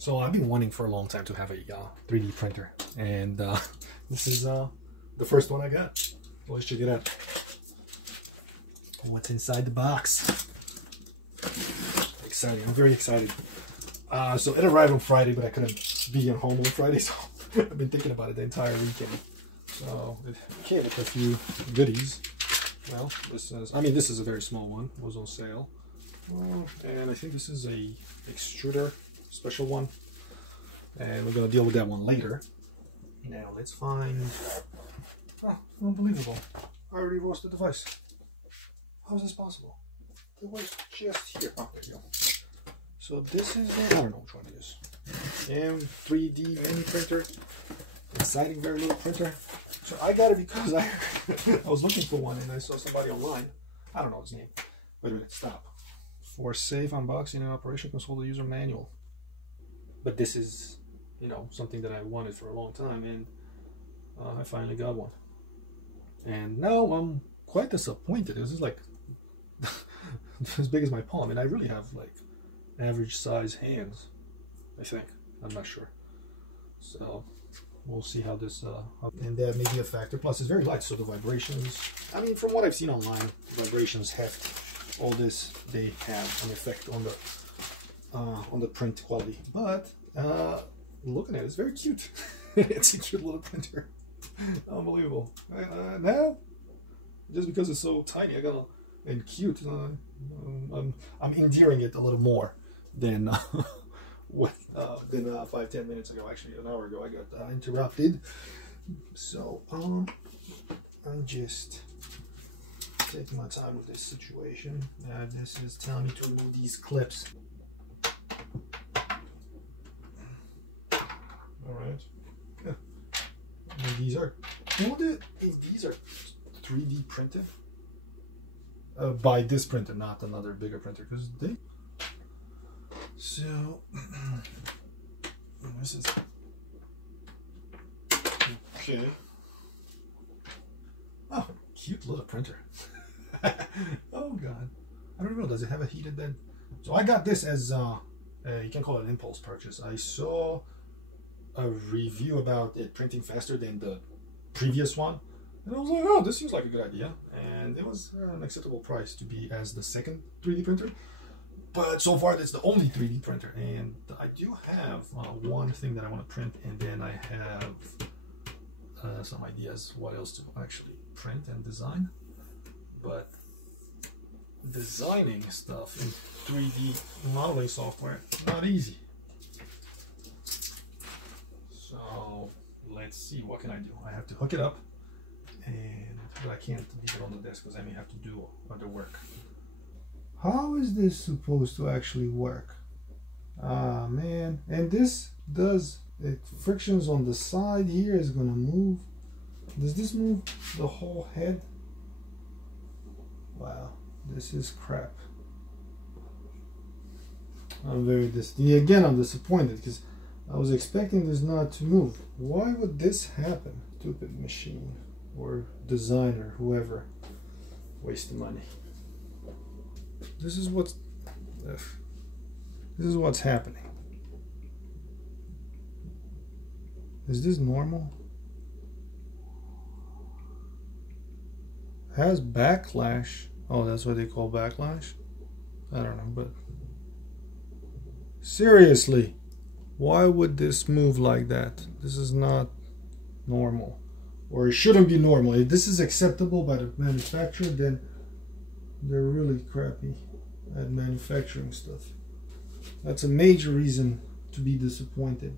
So I've been wanting for a long time to have a 3D printer, and this is the first one I got. So let's check it out. What's inside the box? Exciting! I'm very excited. So it arrived on Friday, but I couldn't be at home on Friday, so I've been thinking about it the entire weekend. So it came with a few goodies. Well, this is a very small one. It was on sale, and I think this is a extruder. Special one, and we're gonna deal with that one later. Now let's find. Oh, unbelievable! I already roasted the device. How is this possible? It was just here. Oh, there you go. So this is I don't know which one it is. M3D mini printer. Exciting, very little printer. So I got it because I was looking for one and I saw somebody online. I don't know his name. Wait a minute. Stop. For safe unboxing and operation, consult the user manual. But this is, something that I wanted for a long time, and I finally got one. And now I'm quite disappointed. This is like as big as my palm, and I really have like average size hands, I think. I'm not sure. So we'll see how this, and that may be a factor. Plus it's very light, so the vibrations, from what I've seen online, vibrations, heft, all this, they have an effect on the print quality, but looking at it, it's very cute. It's a cute little printer. Unbelievable. Now, just because it's so tiny, and cute, I'm endearing it a little more than than 5-10 minutes ago. Actually, an hour ago, I got interrupted. So I'm just taking my time with this situation. This is telling me to remove these clips. All right. Yeah. And these are. If these are 3D printed by this printer, not another bigger printer, because they. So this is okay. Oh, cute little printer. Oh God, I don't know. Does it have a heated bed? So I got this as you can call it an impulse purchase. I saw a review about it printing faster than the previous one, and I was like, oh, this seems like a good idea, and it was an acceptable price to be as the second 3D printer. But so far, that's the only 3D printer, and I do have one thing that I want to print, and then I have some ideas what else to actually print and design. But designing stuff in 3D modeling software, not easy. So let's see, what can I do? I have to hook it up, but I can't leave it on the desk because I may have to do other work. How is this supposed to actually work? Ah, man. And this does, frictions on the side here is gonna move. Does this move the whole head? Wow, this is crap. I'm disappointed because I was expecting this not to move. Why would this happen? Stupid machine or designer, whoever, waste the money. This is what's happening. Is this normal? Has backlash. Oh, that's what they call backlash? I don't know, but seriously, why would this move like that? This is not normal, or it shouldn't be normal. If this is acceptable by the manufacturer, then they're really crappy at manufacturing stuff. That's a major reason to be disappointed.